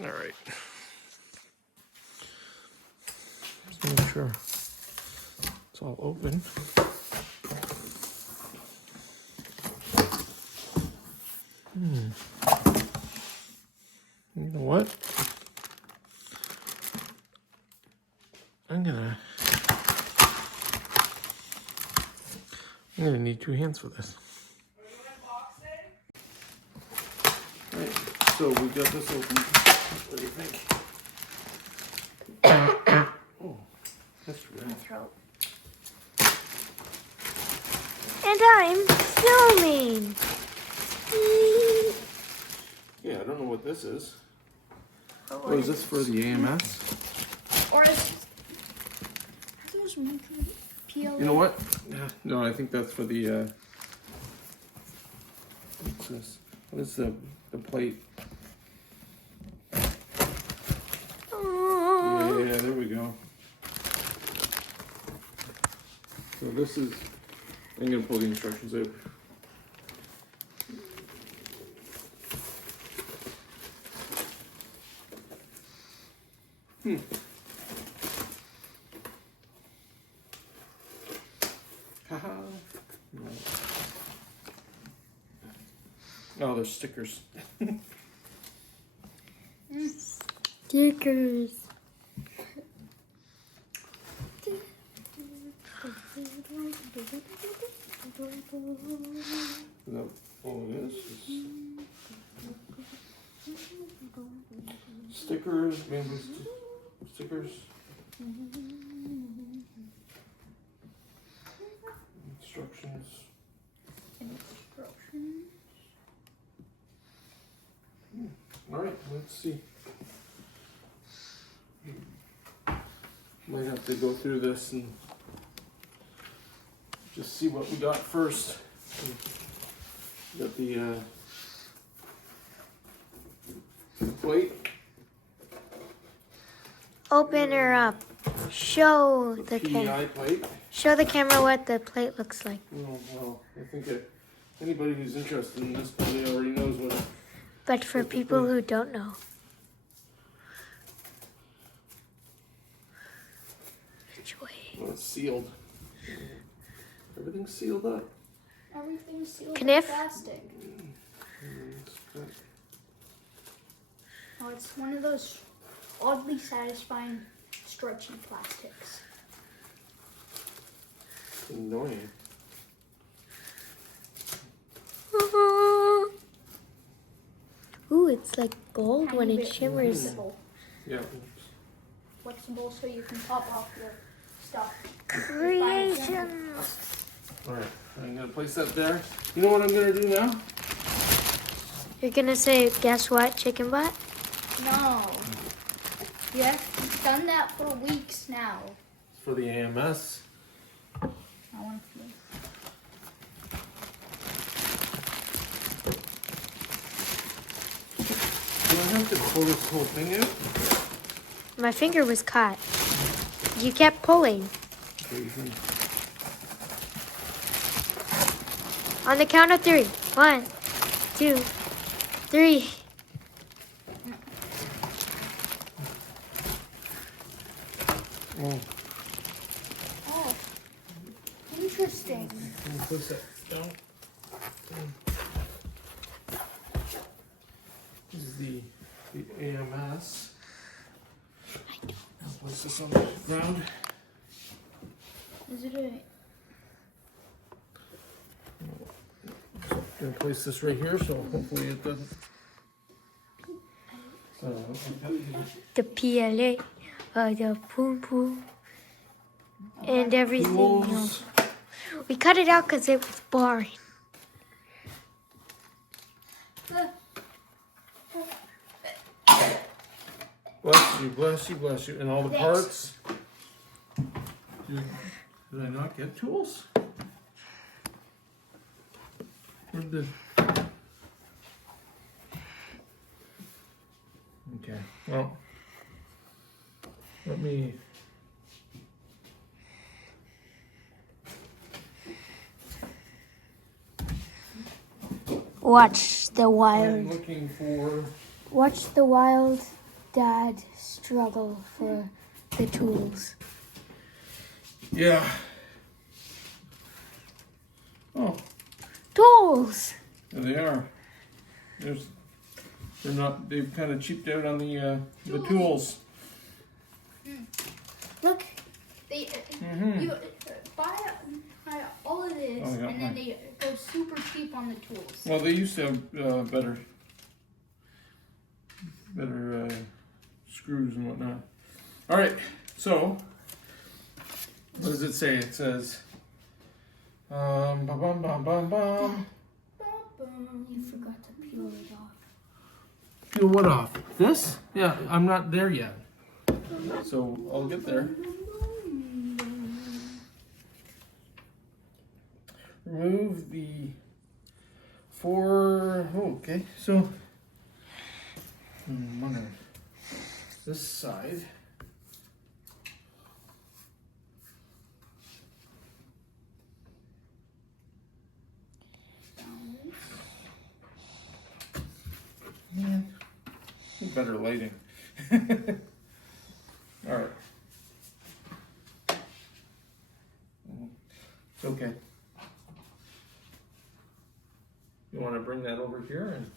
All right. Just make sure it's all open. You know what? I'm gonna need 2 hands for this. All right, so we got this open. What do you think? Oh, that's red. And I'm filming. Yeah, I don't know what this is. Oh, is this for the AMS? Or is those PLA? You know what? Yeah, no, I think that's for the. What's this? What is the plate? Yeah, there we go. So this is. I'm gonna pull the instructions out. Haha. No. Oh, there's stickers. Stickers. Is that all it is? Stickers, bamboo stickers. Instructions. All right, let's see. Might have to go through this and just see what we got first. We got the plate. Open her up. Show the PEI camera. plate. Show the camera what the plate looks like. Oh, well, I think that anybody who's interested in this probably already knows what. But for people who don't know. Enjoy. Well, it's sealed. Everything's sealed up. Everything's sealed Kniff? with plastic. Oh, it's one of those oddly satisfying stretchy plastics. It's annoying. Ooh, it's like gold when Tiny it bit shimmers. flexible. Yeah. Flexible so you can pop off your stuff. Creations. All right, I'm gonna place that there. You know what I'm gonna do now? You're gonna say, guess what, chicken butt? No. Yes, you've done that for weeks now. It's for the AMS. I want to feel. Do I have to pull this whole thing out? My finger was caught. You kept pulling. Crazy. On the count of 3. 1, 2, 3. Oh, Oh, interesting. let me place that down. This is the AMS. I'll place this on the ground. Is it a... I'm gonna place this right here, so hopefully it doesn't. The PLA, the boom boom, and everything Tools. else. We cut it out because it was boring. Bless you, bless you, bless you. And all the parts. Did I not get tools? Where did... Okay, well, let me... Watch the I'm wild. looking for... Watch the wild Dad struggle for the tools. Yeah. Oh, Tools! there they are. They're not. They've kind of cheaped out on the tools. Look, they Mm-hmm. you buy all of this, Oh, yeah, and then they go super cheap on the tools. Well, they used to have better screws and whatnot. All right, so what does it say? It says, bum, bum, bum, bum, bum. You forgot to peel it off. Peel what off? This? Yeah, I'm not there yet. So I'll get there. Remove the four. Oh, okay, so one on this side. Man, better lighting. All right. It's okay. You want to bring that over here and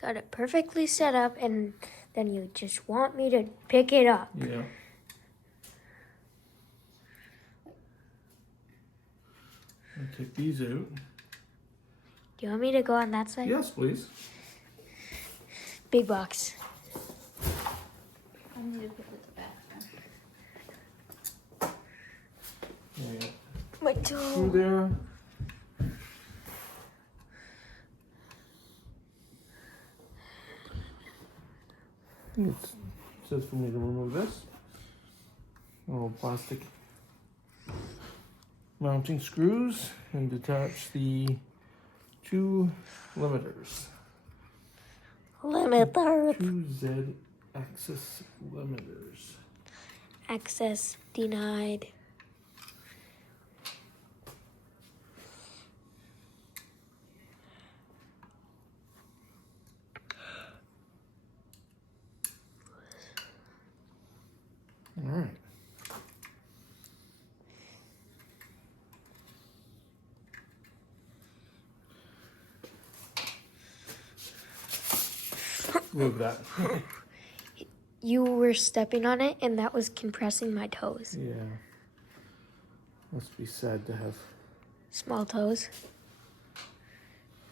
Got it perfectly set up, and then you just want me to pick it up. yeah. I'll take these out. Do you want me to go on that side? Yes, please. Big box. I need to put it back then. Yeah. My Through toe. there. It says for me to remove this. Little plastic mounting screws and detach the two limiters. Limiter. Two Z-axis limiters. Access denied. All right. Move that. You were stepping on it, and that was compressing my toes. Yeah. Must be sad to have Small toes.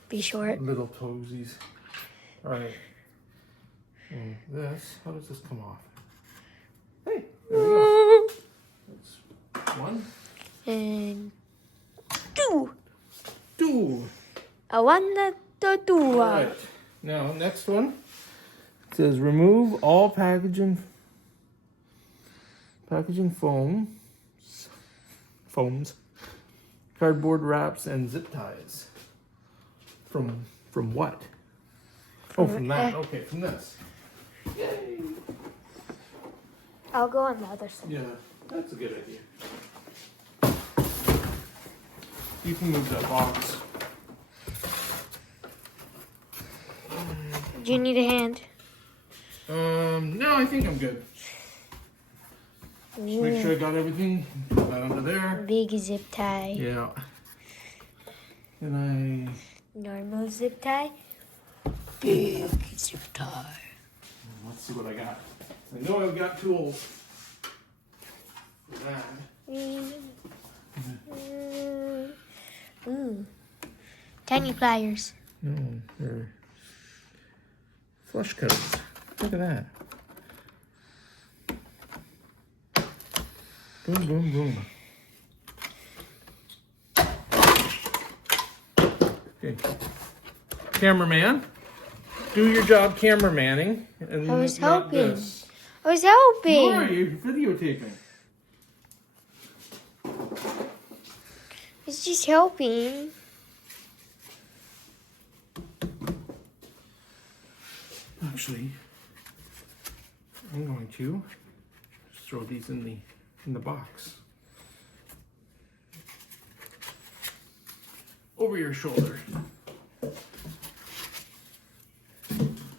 Be short. little toesies. All right. And this, how does this come off? Hey, there we go. That's one. And two. Two. I want the two. All right. Now, next one. It says remove all packaging foams, cardboard wraps, and zip ties. From what? Oh, from that. Okay, from this. Yay. I'll go on the other side. Yeah, that's a good idea. You can move that box. Do you need a hand? No, I think I'm good. Just make sure I got everything. Put that under there. Big zip tie. Yeah. And Normal zip tie. Big zip tie. let's see what I got. I know I've got tools for that. Tiny pliers. No, they're flush cutters. Look at that. Boom, boom, boom. Okay. Cameraman, do your job cameramanning. And I was not helping. this. I was helping. Why are you videotaping? It's just helping. Actually, I'm going to just throw these in the box. Over your shoulder.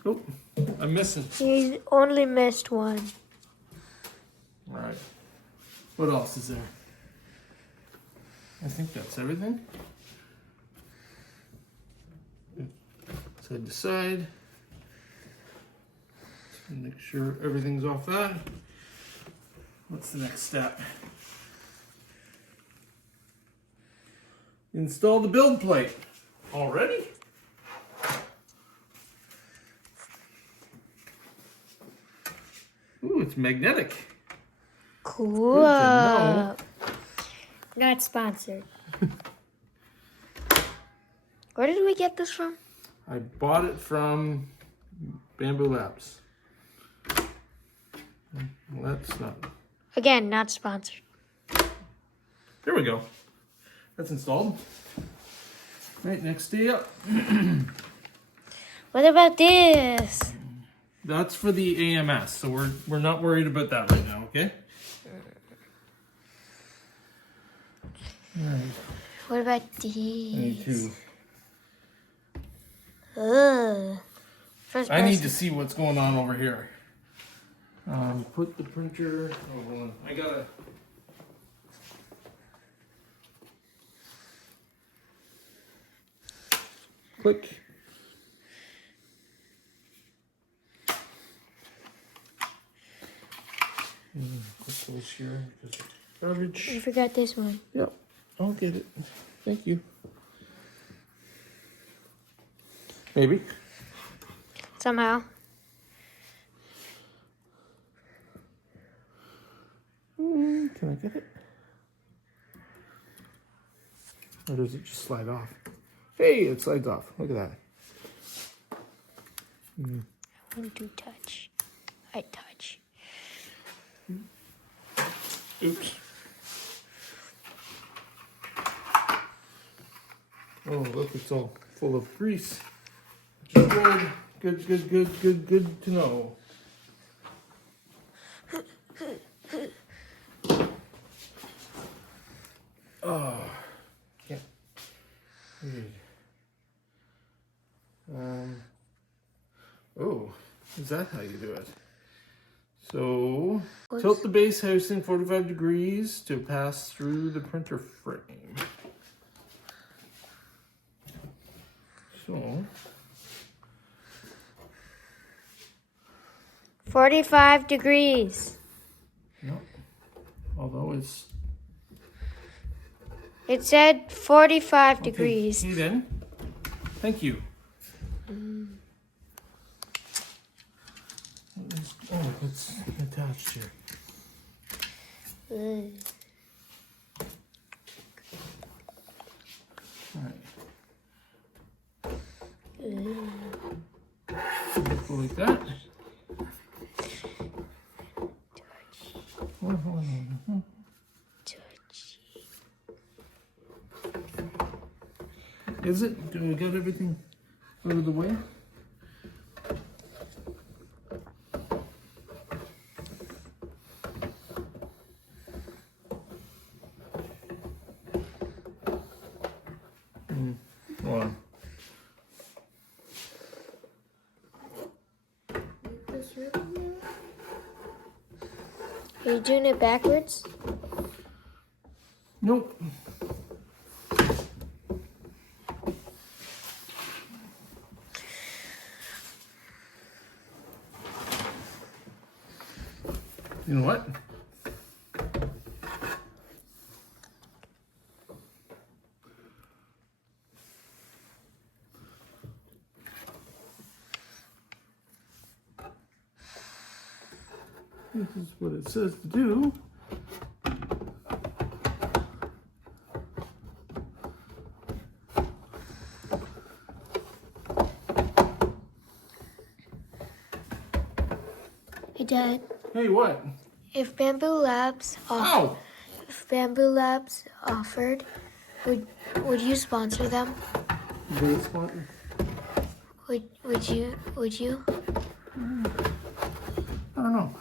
Oh, I'm missing. He only missed one. All right. What else is there? I think that's everything. Side to side. Make sure everything's off that. What's the next step? Install the build plate. Already? Ooh, it's magnetic. Cool. Good to know. Not sponsored. Where did we get this from? I bought it from Bambu Labs. Well, that's not. Again, not sponsored. There we go. That's installed. Right, next stay up. What about this? That's for the AMS, so we're not worried about that right now, okay? Alright. What about I need these? to. Ugh. First I need person. to see what's going on over here. Put the printer. Oh, hold on. I gotta. Click. Put those here because it's garbage. You forgot this one. Yep, I'll get it. Thank you. Maybe. Somehow. Can I get it? Or does it just slide off? Hey, it slides off. Look at that. I want to touch. I touch. Oops. Oh, look, it's all full of grease. Which is good. Good to know. Oh, yeah. Weird. Oh, is that how you do it? So, tilt the base housing 45 degrees to pass through the printer frame. So, 45 degrees. no. Although it's It said 45 okay, degrees. see then. Thank you. Oh, it's attached here. Ugh. All right. Go like that. Touch. Is it? Do we got everything out of the way? Hold on. Are you doing it backwards? Nope. You know what? This is what it says to do. Hey, Dad. Hey, what? If Bambu Labs Ow! if Bambu Labs offered, would you sponsor them? Base button. Would you? I don't know.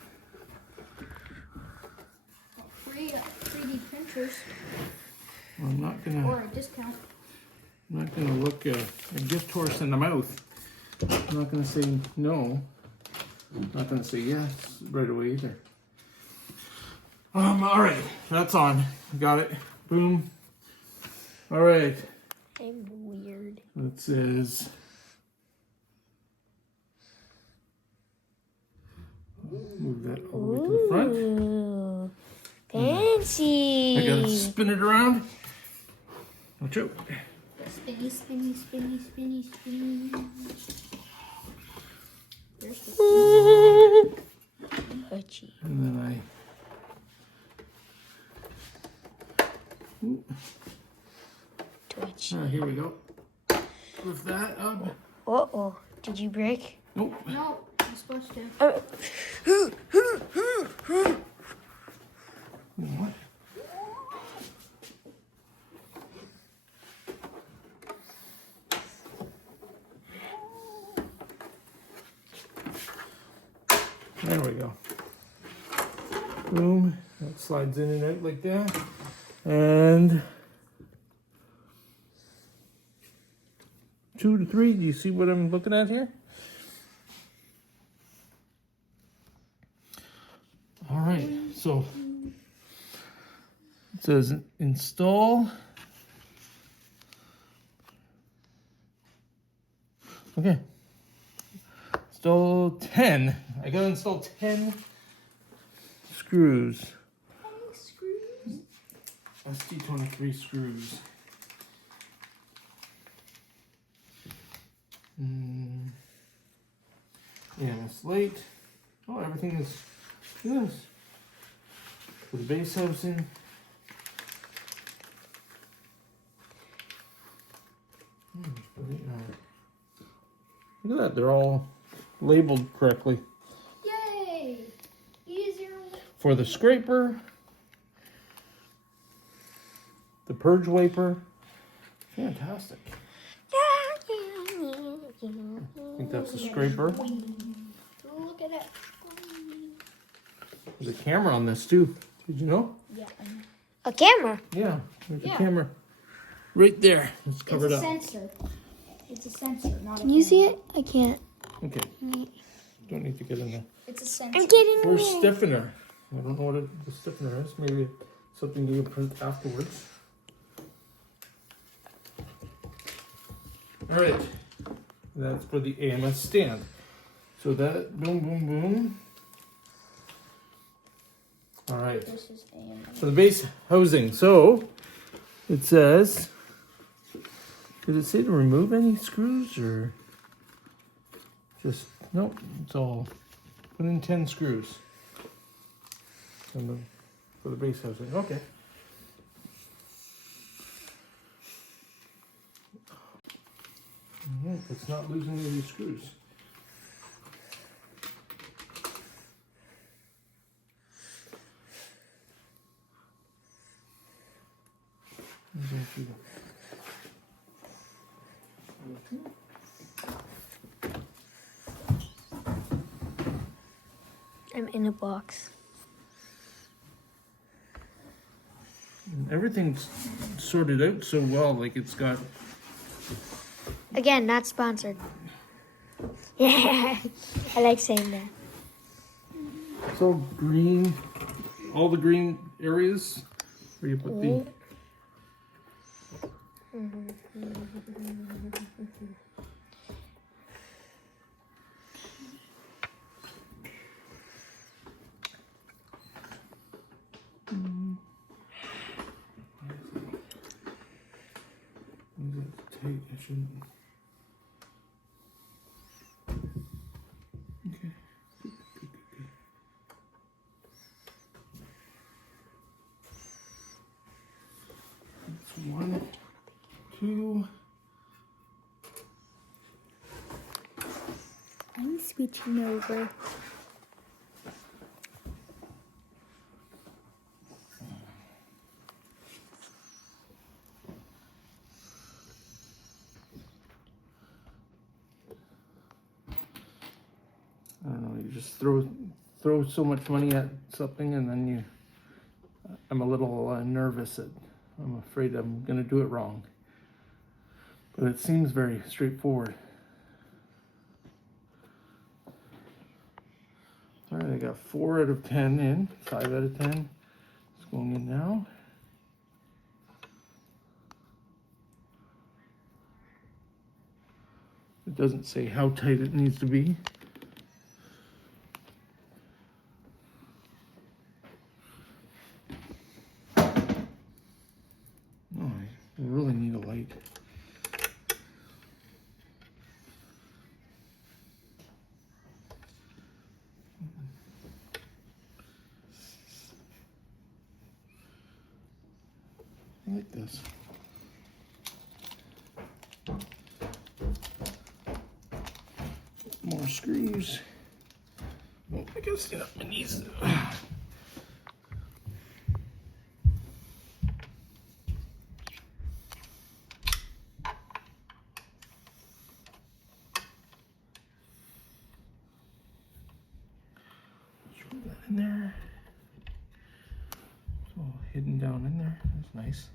Free 3D printers I'm not gonna. or a discount. I'm not gonna look a gift horse in the mouth. I'm not gonna say no. I'm not gonna say yes right away either. All right, that's on. Got it. Boom. All right. I'm weird. It says. Move that all the way to the front. Ooh, fancy. I gotta spin it around. Watch out. Spinny, spinny, spinny, spinny, spinny. There's the Ooh. Touchy. And then Touchy. here we go. Lift that up. Uh-oh. Did you break? Nope. No, I'm supposed to. What? There we go. Boom. That slides in and out like that. And 2 to 3. Do you see what I'm looking at here? All right. So it says install. Okay. Install 10. I gotta install 10 screws. Screws. ST23 screws. Yeah, it's late. Oh, everything is good. For the base housing. Look at that, they're all labeled correctly. Yay! Easier. For the scraper, the purge wiper. Fantastic. I think that's the scraper. Look at it. There's a camera on this too. Did you know? Yeah. A camera. Yeah, there's a Yeah. camera right there. It's covered It's a up. sensor. It's a sensor, not Can you see it? I can't. Okay. Don't need to get in there. It's a sensor. I'm getting For it. stiffener. I don't know what the stiffener is. Maybe something you can print afterwards. All right. That's for the AMS stand. So that, boom, boom, boom. All right. This is AMS. For the base housing. So it says, did it say to remove any screws or just, nope, it's all, put in 10 screws. And for the base housing, okay. All right, it's not losing any of these screws. I'm in a box. Everything's sorted out so well, like it's got, Again, not sponsored. Yeah, I like saying that. it's all green, all the green areas where you put the, tight, I shouldn't. Okay. That's 1, 2. I'm switching over. I don't know, you just throw so much money at something and then I'm a little nervous that I'm afraid I'm gonna do it wrong. But it seems very straightforward. I got 4 out of 10 in, 5 out of 10. It's going in now. It doesn't say how tight it needs to be. Oh, I really need a light. I like this. More screws. Oh, I gotta stand up my knees. Screw that in there. It's all hidden down in there. That's nice.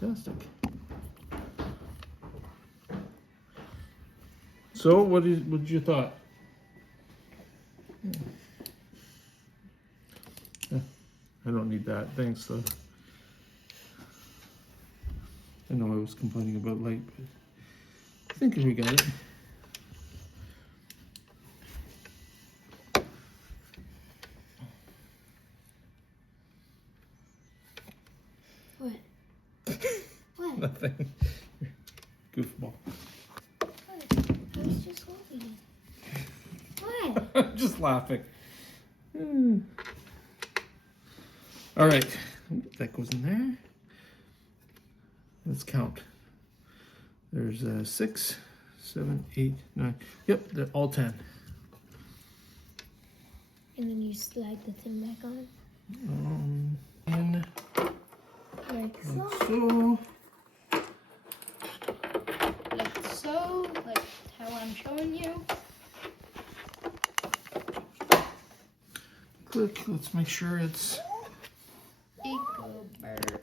Fantastic. So, what's your thought? I don't need that, thanks though. I know I was complaining about light, but I think we got it. What? What? Nothing. Goofball. What? I was just laughing. What? I'm just laughing. All right, that goes in there. Let's count. There's 6, 7, 8, 9. Yep, they're all 10. And then you slide the thing back on. And Like so. so. Like so. Like how I'm showing you. Click. Let's make sure it's Eco bird.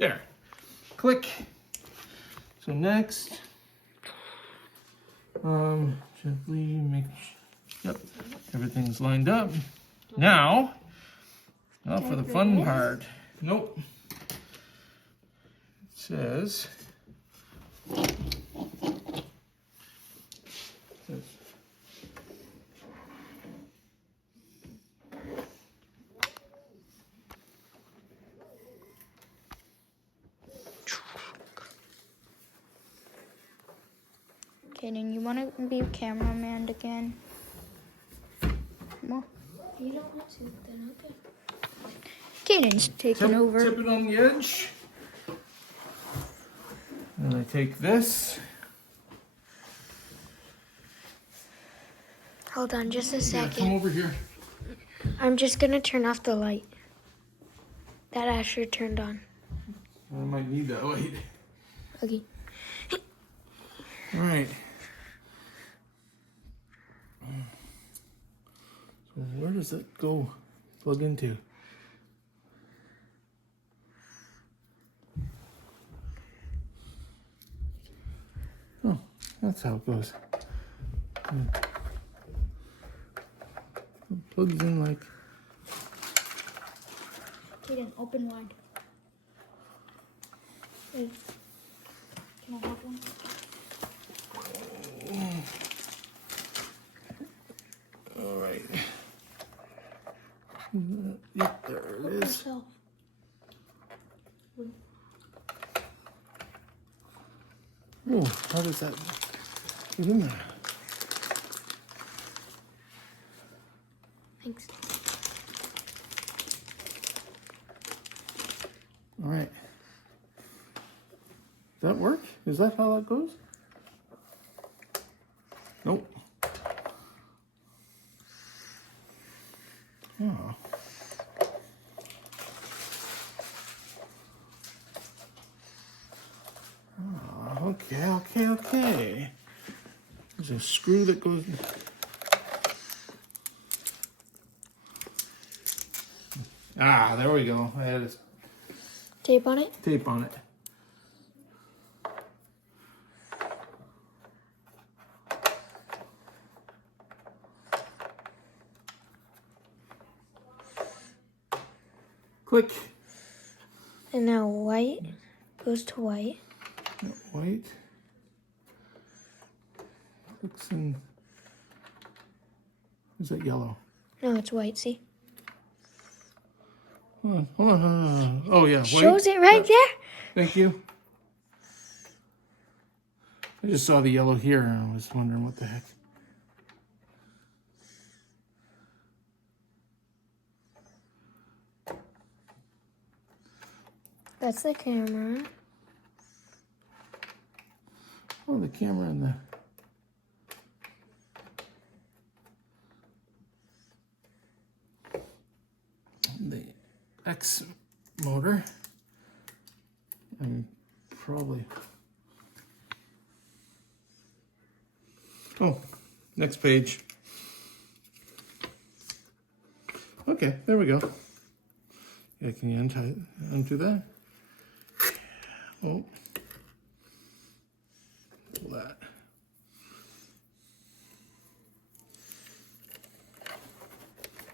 there. Click. So next, gently make. Yep, everything's lined up. Now for the fun part. Nope. It says. Kaden, you want to be cameraman again? More. You don't want to, then okay. Kaden's taking over. Tip it on the edge. And I take this. Hold on just a Yeah, come second. over here. I'm just gonna turn off the light. That Asher turned on. I might need that light. Okay. All right. So where does it go? Plug into? Oh, that's how it goes. It plugs in like. Kaden, open wide. Wait. Can I have one? All right. Yep, there it is. So, Oh, how does that get in there? Thanks. All right. Does that work? Is that how that goes? Nope. Oh. Oh, okay. There's a screw that goes. Ah, there we go. I had Tape on it? tape on it. Click. And now white goes to white. White. Clicks in. Is that yellow? No, it's white, see? Hold on, hold on. Oh, yeah. White. Shows it right there. Thank you. I just saw the yellow here and I was wondering what the heck. That's the camera. Oh, the camera and the X motor. And probably. Oh, next page. Okay, there we go. Yeah, can you undo that? Oh, pull that.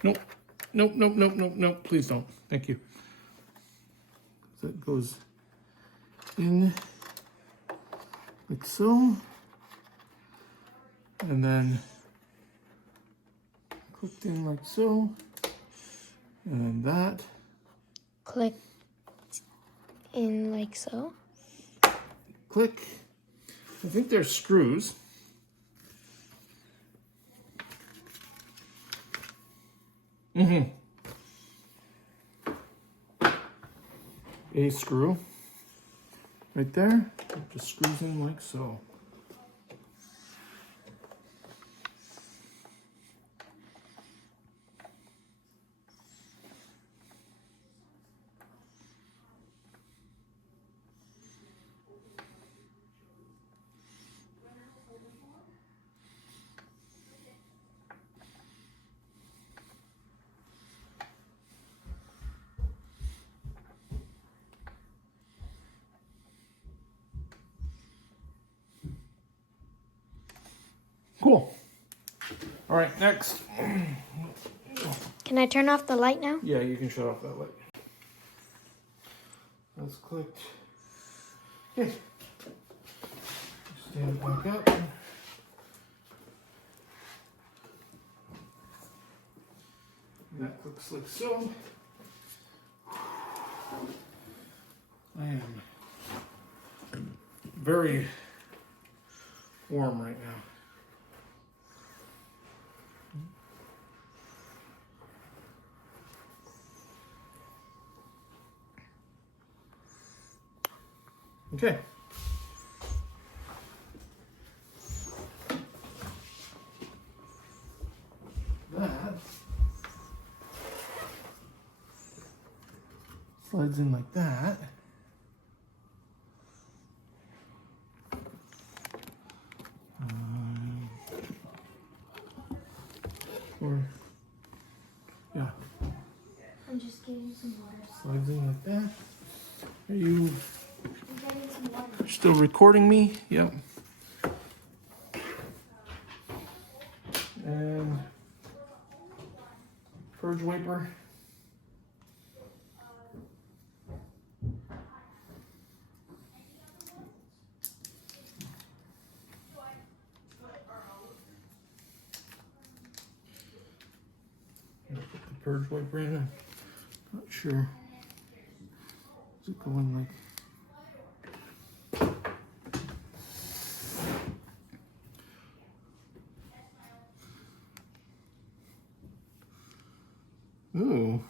Nope, nope, nope, nope, nope, nope. Please don't. Thank you. That goes in like so, and then clicked in like so, and then that. Click in like so. Click. I think there's screws. A screw right there. It just screws in like so. Cool. All right, next. Can I turn off the light now? Yeah, you can shut off that light. That's clicked. Okay. Stand it back up. That looks like so. I am very warm right now. Okay. That slides in like that. Or, yeah, I'm just getting some water. slides in like that. Are you I'm getting some water. still recording me? Yep. And purge wiper. Put the purge wiper in. I'm not sure. Is it going like? Ooh.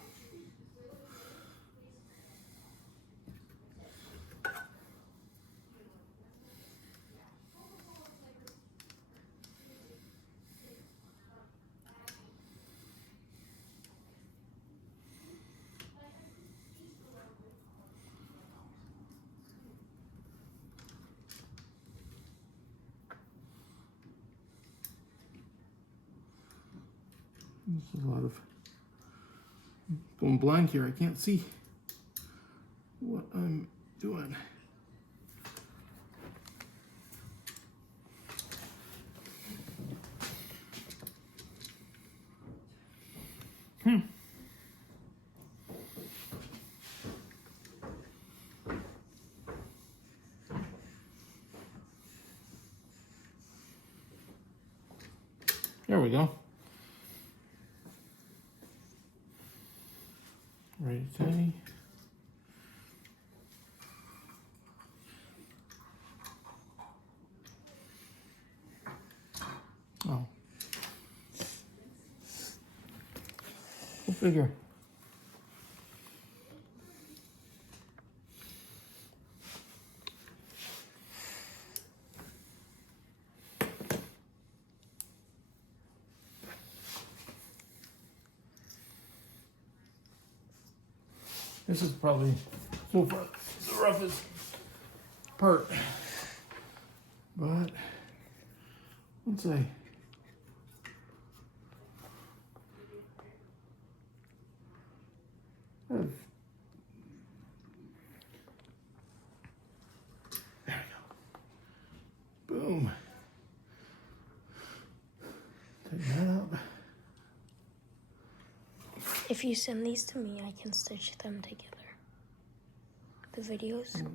There's a lot of Going blind here. I can't see what I'm doing. There we go. Right, tiny. Oh. Go figure. This is probably so far the roughest part, but let's say there we go. Boom. Take that out. If you send these to me, I can stitch them together. The videos.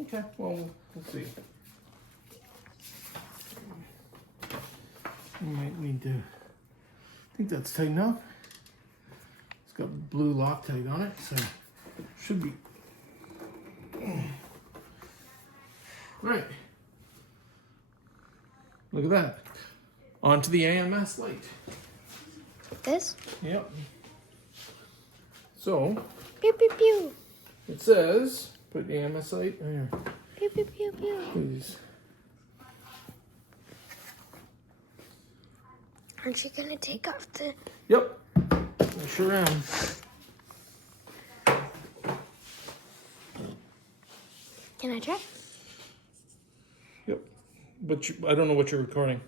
Okay, well, let's see. We might need to, I think that's tight enough. It's got blue Loctite on it, so should be. Right. Look at that. Onto the AMS light. This? Yep. So, Pew pew pew. it says, put the AMS light here, Pew pew pew pew. please. Aren't you gonna take off the? Yep, I sure am. Can I try? Yep, but I don't know what you're recording.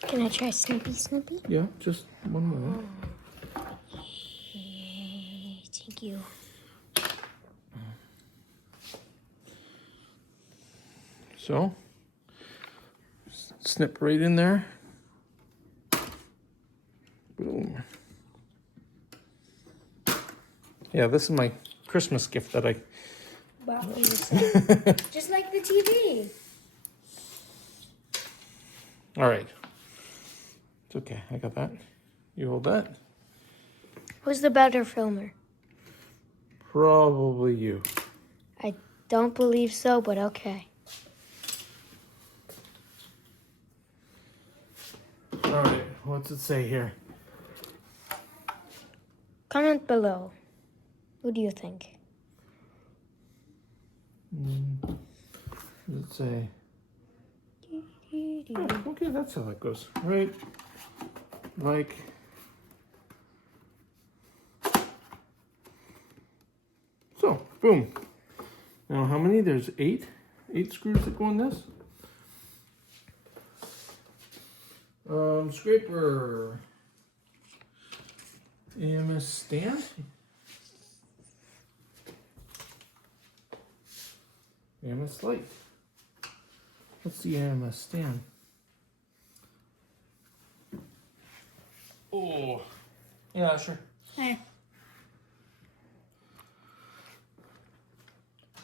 Can I try Snoopy Snoopy? Yeah, just one more. Yay, thank you. So, snip right in there. Boom. Yeah, this is my Christmas gift that I. Wow, just like the TV. All right. It's okay. I got that. You hold that. Who's the better filmer? Probably you. I don't believe so, but okay. All right. What's it say here? Comment below. Who do you think? What does it say? Oh, okay, that's how that goes. Right. Like. So, boom. Now, how many? There's 8. 8 screws that go in this. Scraper. AMS stand. AMS light. What's the AMS stand? Oh, yeah, sure. Hey.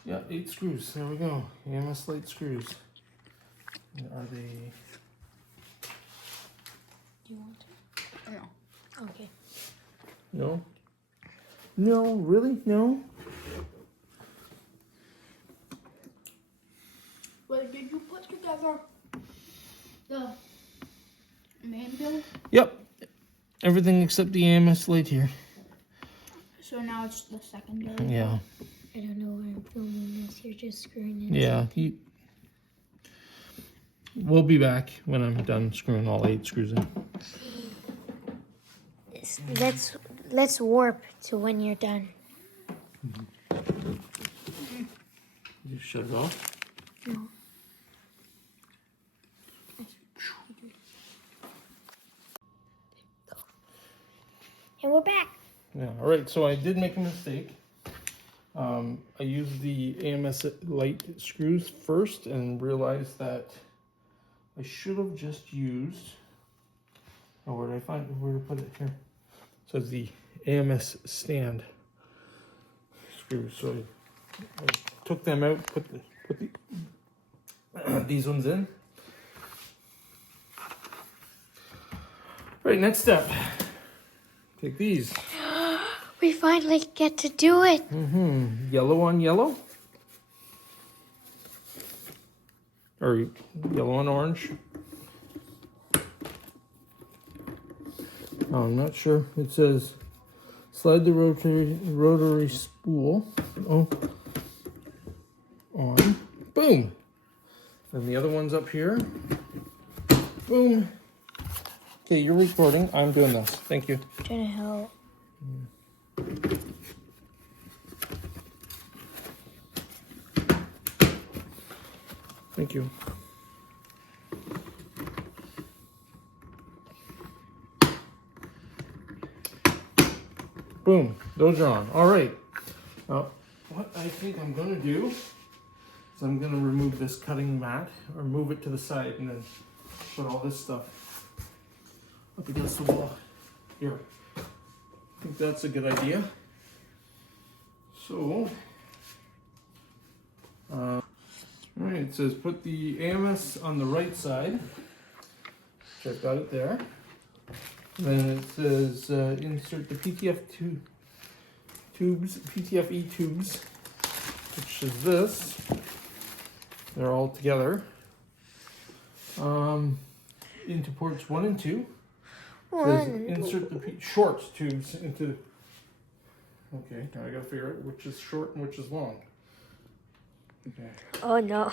Yeah, 8 screws. There we go. AMS light screws. And are they? Do you want to? No. Okay. No. No, really? No. Wait, did you put together the main build? Yep. Everything except the AMS light here. So now it's the secondary. Yeah. I don't know where I'm filming this. You're just screwing in. Yeah. We'll be back when I'm done screwing all 8 screws in. Let's warp to when you're done. You shut it off. No. Hey, And we're back. Yeah, all right, so I did make a mistake. I used the AMS light screws first and realized that I should have just used, oh, where did I find, where to put it here? So it's the AMS stand screws. So I took them out, put these ones in. Right, next step. Take these. We finally get to do it. Yellow on yellow. Or yellow on orange. Oh, I'm not sure. It says slide the rotary spool on. Boom. And the other one's up here. Boom. Okay, you're recording. I'm doing this. Thank you. Trying to help. Thank you. Boom. Those are on. All right. Now, what I think I'm going to do is I'm going to remove this cutting mat or move it to the side and then put all this stuff up against the wall. Here. I think that's a good idea. So, all right, it says put the AMS on the right side, which I've got it there. Then it says insert the PTFE tubes, which is this. They're all together. Into ports 1 and 2. Says insert the short tubes into. Okay, now I gotta figure out which is short and which is long. Okay. Oh no.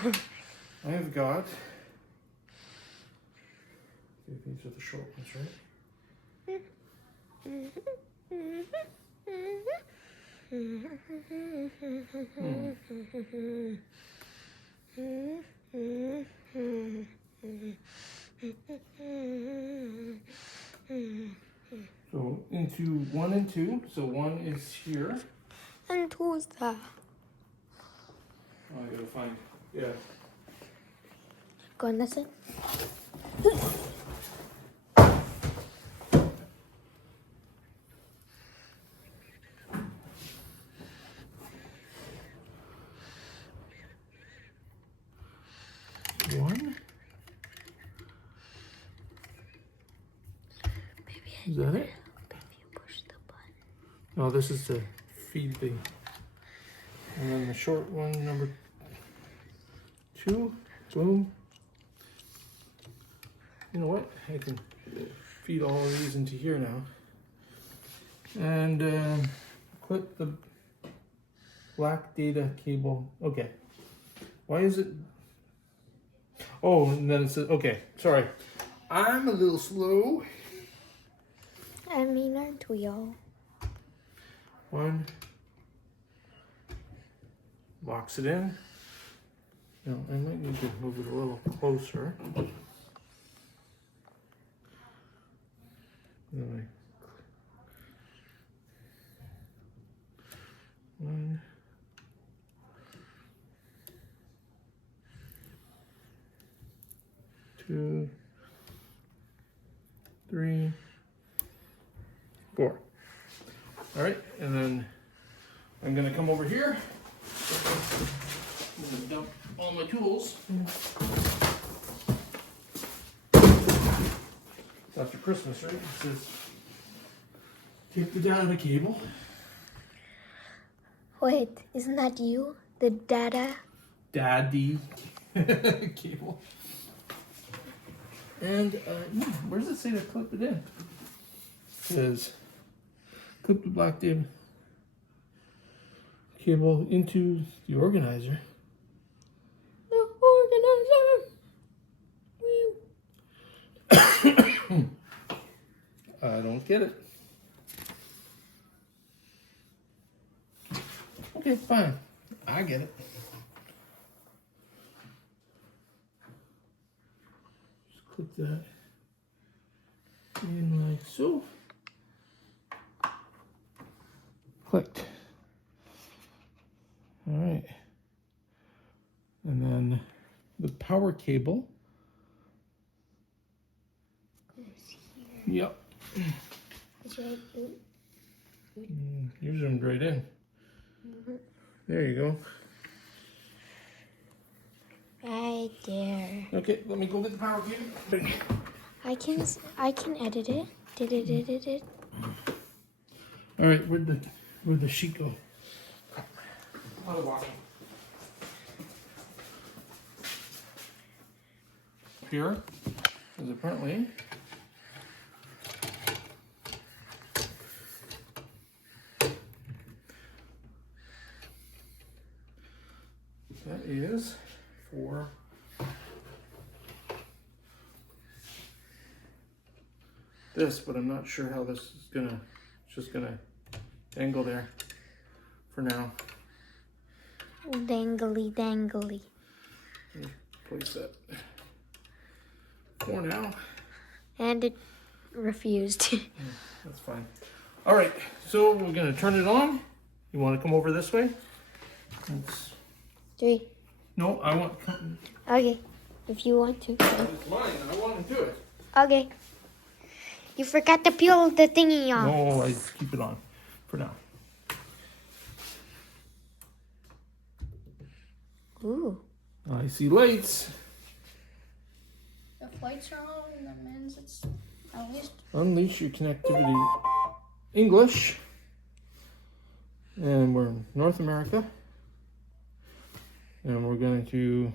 I have got. Okay, these are the short ones, right? So into 1 and 2. So 1 is here. And who's that? Oh, I gotta find. Yeah. Go on this side. One. Is that it? Push the button. No, this is the feed thing. And then the short one, number 2. Boom. You know what? I can feed all of these into here now. And clip the black data cable. Okay. Why is it? Oh, and then it says, okay, sorry. I'm a little slow. I mean, aren't we all? 1. Locks it in. No, I might need to move it a little closer. Then 1, 2, 3, 4. All right, and then I'm gonna come over here. I'm gonna dump all my tools. It's after Christmas, right? It says take the data cable. Wait, isn't that you? The data? Daddy cable. And where does it say to clip it in? It says clip the black cable into the organizer. The organizer. I don't get it. Okay, fine. I get it. Just clip that in like so. clicked. All right. And then the power cable. Yep. You zoomed right in. There you go. Right there. Okay, let me go get the power cable. I can edit it. Did it edit it? All right, where'd the sheet go? A lot of walking. Here is apparently that is for this, but I'm not sure how this is gonna, it's just gonna dangle there for now. Dangly, dangly. Place that for now. And it refused. That's fine. All right, so we're gonna turn it on. You wanna come over this way? Let's, 3. no, I want, Okay. If you want to. it's mine, I want to do it. Okay. You forgot to peel the thingy off. No, I keep it on for now. Ooh. I see lights. The lights are on, and that means it's at least. Unleash your connectivity. English. And we're in North America. And we're going to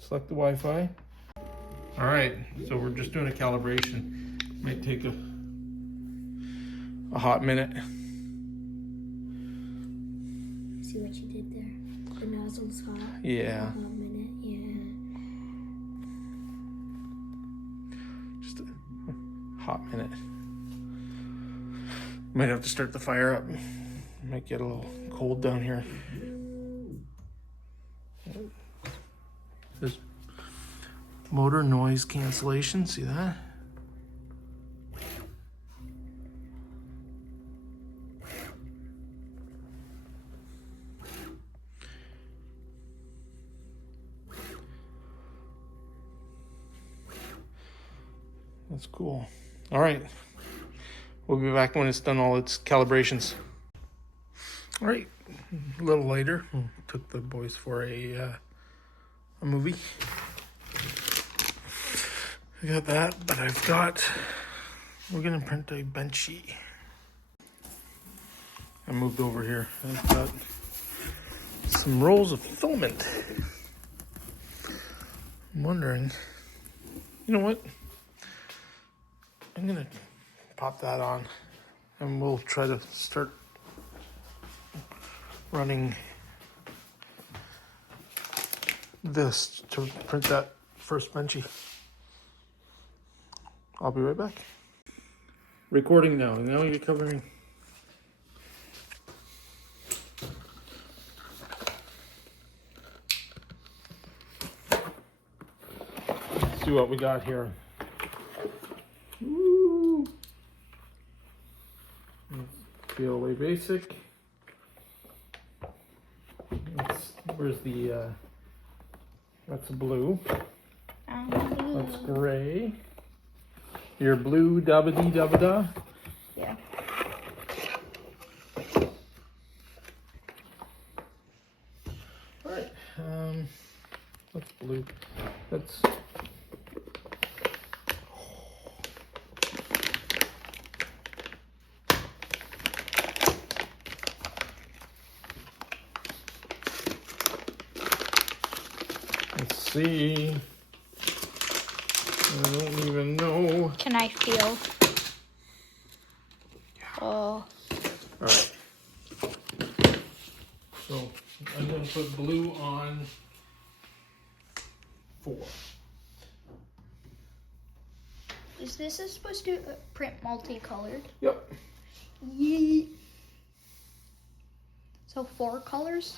select the Wi-Fi. All right, so we're just doing a calibration. Might take a hot minute. See what you did there? The nozzle's hot. Yeah. A minute, yeah. Just a hot minute. Might have to start the fire up. Might get a little cold down here. There's motor noise cancellation, see that? That's cool. All right. We'll be back when it's done all its calibrations. All right. A little later, we took the boys for a movie. I got that, but we're gonna print a benchy. I moved over here. I've got some rolls of filament. I'm wondering, you know what? I'm gonna pop that on and we'll try to start running this to print that first benchy. I'll be right back. Recording now. Now you're covering. Let's see what we got here. Woo. PLA basic. Where's the that's blue. That's gray. Your blue dabba dee dabba da. Yeah. Alright. That's blue. That's let's see. I don't even know. Can I feel? Oh. All right. So I'm going to put blue on 4. Is this supposed to print multicolored? Yep. Yeet. So 4 colors?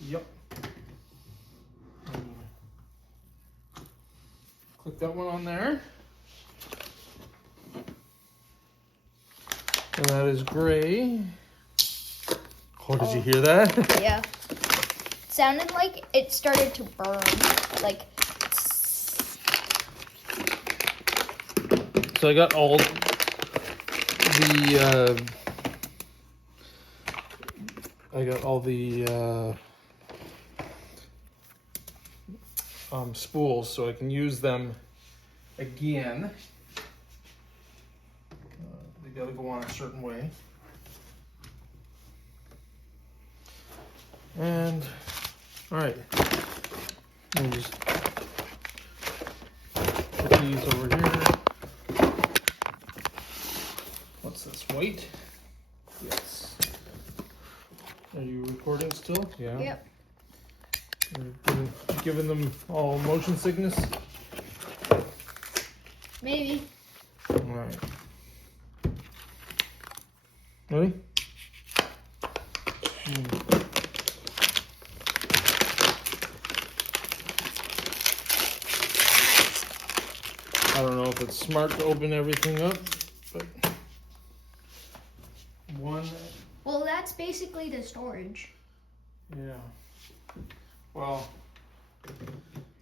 Yep. Click that one on there. And that is gray. Oh, did you hear that? Yeah. Sounded like it started to burn. Like. So I got all the spools, so I can use them again. They gotta go on a certain way. And all right, let me just put these over here. What's this, white? Yes. Are you recording still? Yeah. Yep. You're giving them all motion sickness? Maybe. All right. Ready? I don't know if it's smart to open everything up, but one, Well, that's basically the storage. yeah. Well,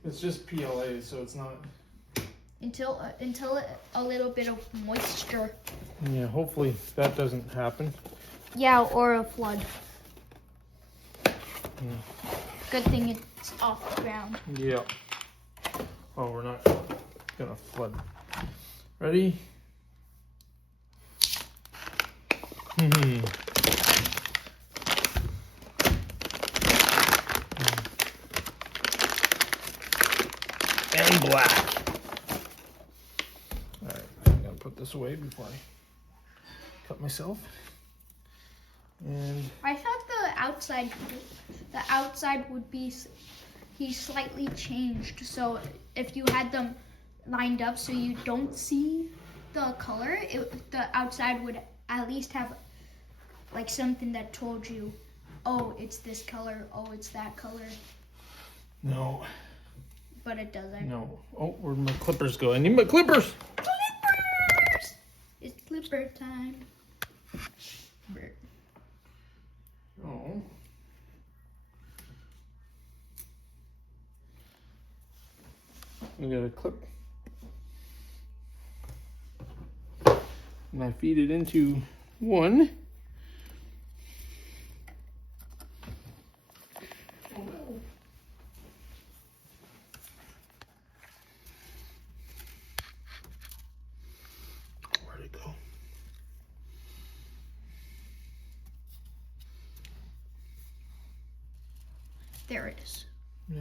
it's just PLA, so it's not. Until a little bit of moisture. Yeah, hopefully that doesn't happen. Yeah, or a flood. Good thing it's off the ground. Yeah. Oh, we're not gonna flood. Ready? And black. All right, I'm gonna put this away before I cut myself. And I thought the outside would be slightly changed. So if you had them lined up so you don't see the color, the outside would at least have like something that told you, oh, it's this color, oh, it's that color. no, But it doesn't. no. Oh, where'd my clippers go? I need my clippers. Clippers! It's clipper time. Oh. We got a clip. And I feed it into one. Oh no. Where'd it go? There it is. Yeah.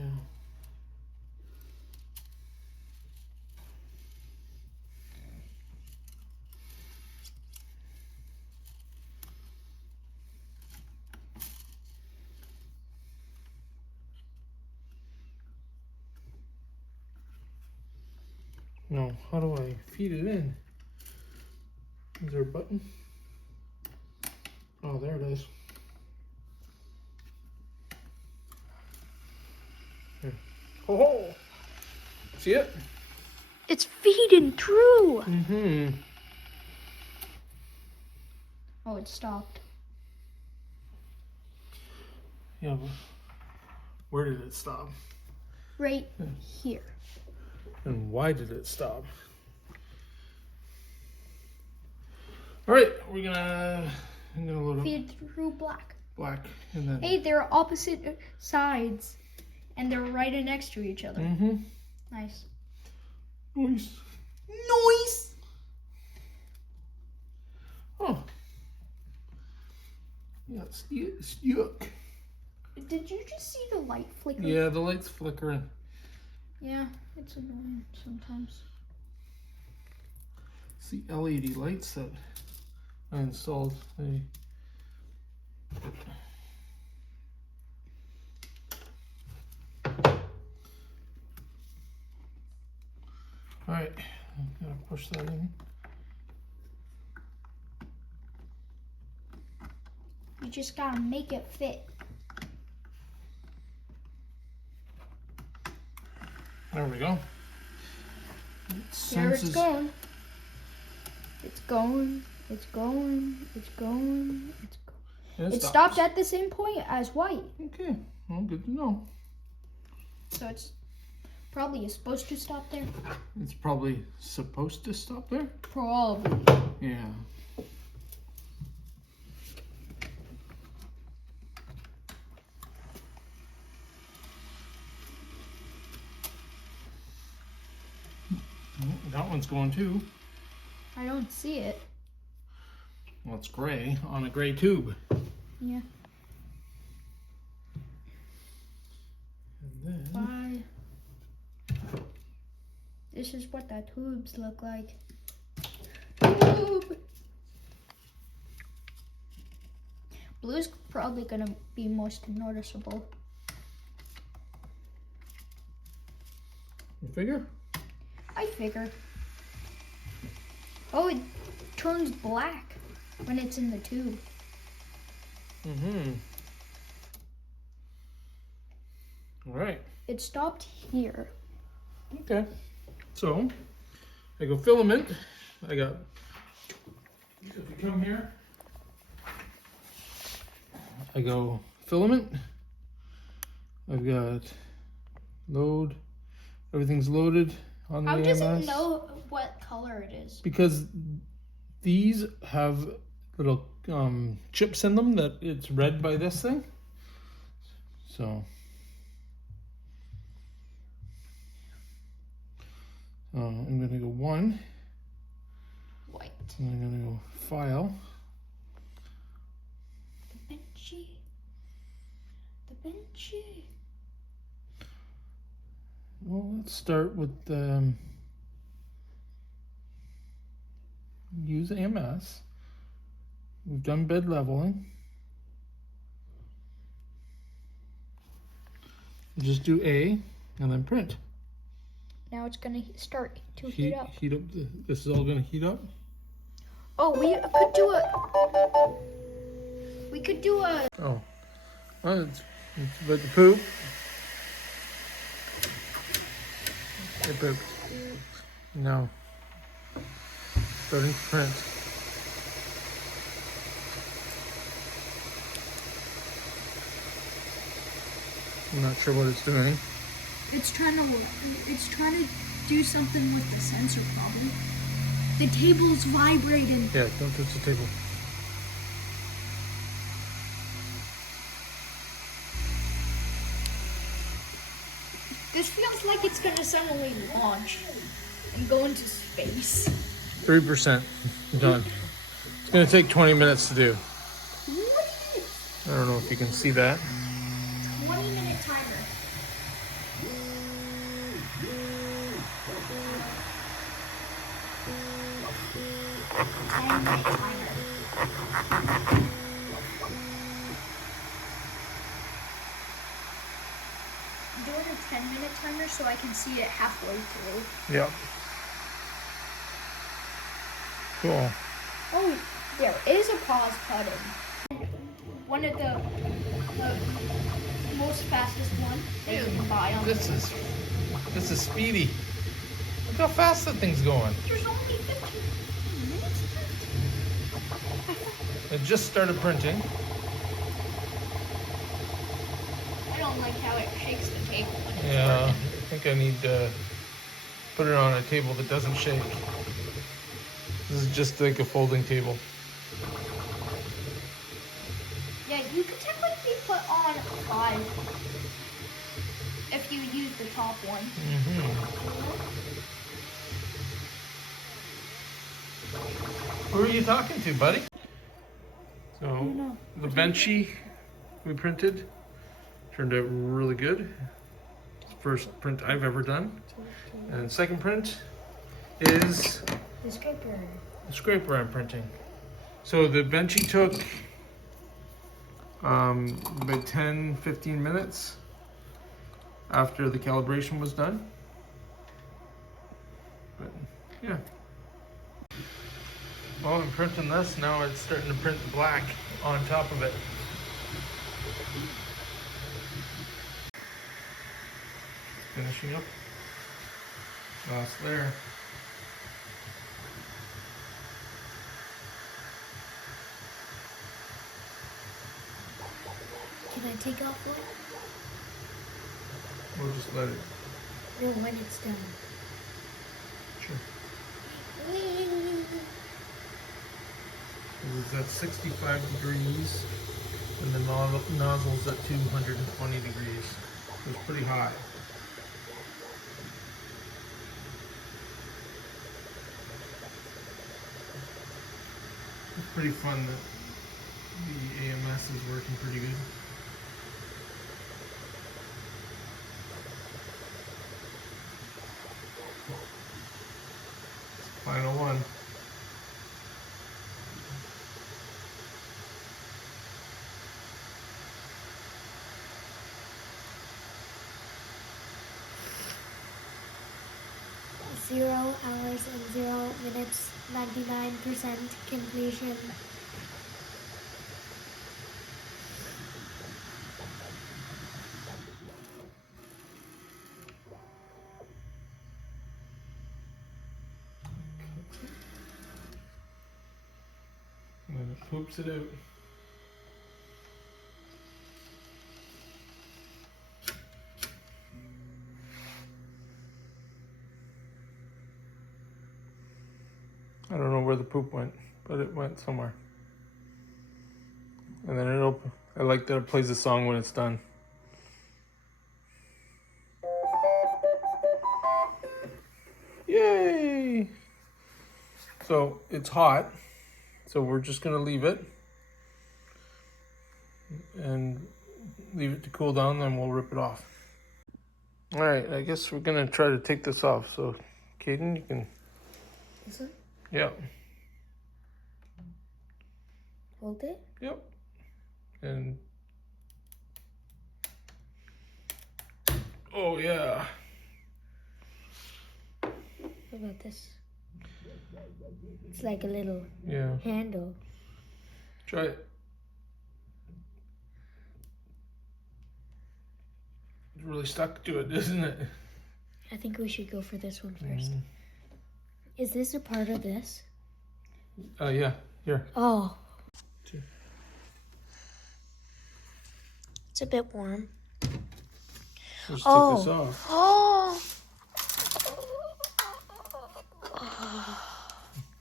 No, how do I feed it in? Is there a button? Oh, there it is. Here. Oh, see it? It's feeding through. Mm-hmm. Oh, it stopped. Yeah, but where did it stop? Right here. And why did it stop? All right, I'm gonna load up Feed through black. black and then. Hey, they're opposite sides, and they're right next to each other. Mm-hmm. Nice. Nice. Noise. Oh. Yeah, it's yuck. Did you just see the light flicker? Yeah, the light's flickering. Yeah, it's annoying sometimes. It's the LED lights that I installed. They... All right, I'm gonna push that in. You just gotta make it fit. There we go. There it's going. It's going. It's going. It's going. It's going. It stopped at the same point as white. Okay, well, good to know. So it's probably supposed to stop there. It's probably supposed to stop there? Probably. Yeah. That one's going too. I don't see it. Well, it's gray on a gray tube. Yeah. And then... This is what the tubes look like. Tube. Blue's probably gonna be most noticeable. You figure? I figure. Oh, it turns black when it's in the tube. Mm-hmm. All right. It stopped here. Okay. So, I go filament. I got, if you come here, I go filament. I've got load. Everything's loaded on the How does AMS. it know what color it is? Because these have little chips in them that it's read by this thing. So I'm gonna go 1. White. And I'm gonna go file. The Benchy. The Benchy. Well, let's start with use AMS. We've done bed leveling. Just do A and then print. Now it's gonna start to heat up. Heat up. This is all gonna heat up. Oh, we could do a. We could do a. Oh, well, it's about to poop. It pooped. Now, starting to print. I'm not sure what it's doing. It's trying to do something with the sensor probably. The table's vibrating. Yeah, don't touch the table. This feels like it's gonna suddenly launch and go into space. 3% done. It's gonna take 20 minutes to do. 20 minutes. I don't know if you can see that. 20-minute timer. I'm doing a 10-minute timer so I can see it halfway through. Yep. Cool. Oh, there is a pause button. One of the most fastest one that you can buy on. This is speedy. Look how fast that thing's going. There's only 15 minutes left. It just started printing. I don't like how it shakes the table. Yeah, I think I need to put it on a table that doesn't shake. This is just like a folding table. Yeah, you could technically put on 5 if you use the top one. Who are you talking to, buddy? So, the Benchy we printed turned out really good. First print I've ever done. And second print is The scraper. the scraper I'm printing. So the Benchy took about 10-15 minutes after the calibration was done. But yeah. Well, I'm printing this, now it's starting to print black on top of it. Finishing up. Last layer. I take off one? We'll just let it. No, when it's done. Sure. It's at 65 degrees, and the nozzle's at 220 degrees. So it's pretty high. It's pretty fun that the AMS is working pretty good. Final one. Zero hours and 0 minutes, 99% completion. And then it poops it out. I don't know where the poop went, but it went somewhere. And then I like that it plays a song when it's done. Yay! So it's hot, so we're just gonna leave it and leave it to cool down, then we'll rip it off. All right, I guess we're gonna try to take this off. So, Caden, you can. This one? Yep. Hold it? Yep. And oh yeah. What about this? It's like a little handle. Try it. It's really stuck to it, isn't it? I think we should go for this one first. Is this a part of this? Yeah. Here. Oh. Two. It's a bit warm. Let's take this off. Oh.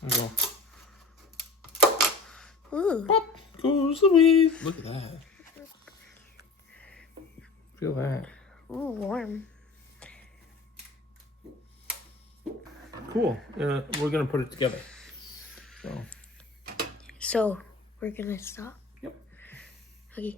There you go. Ooh. Pop goes the weed. Look at that. Feel that. Ooh, warm. Cool. We're gonna put it together. So we're gonna stop? Yep. Okay.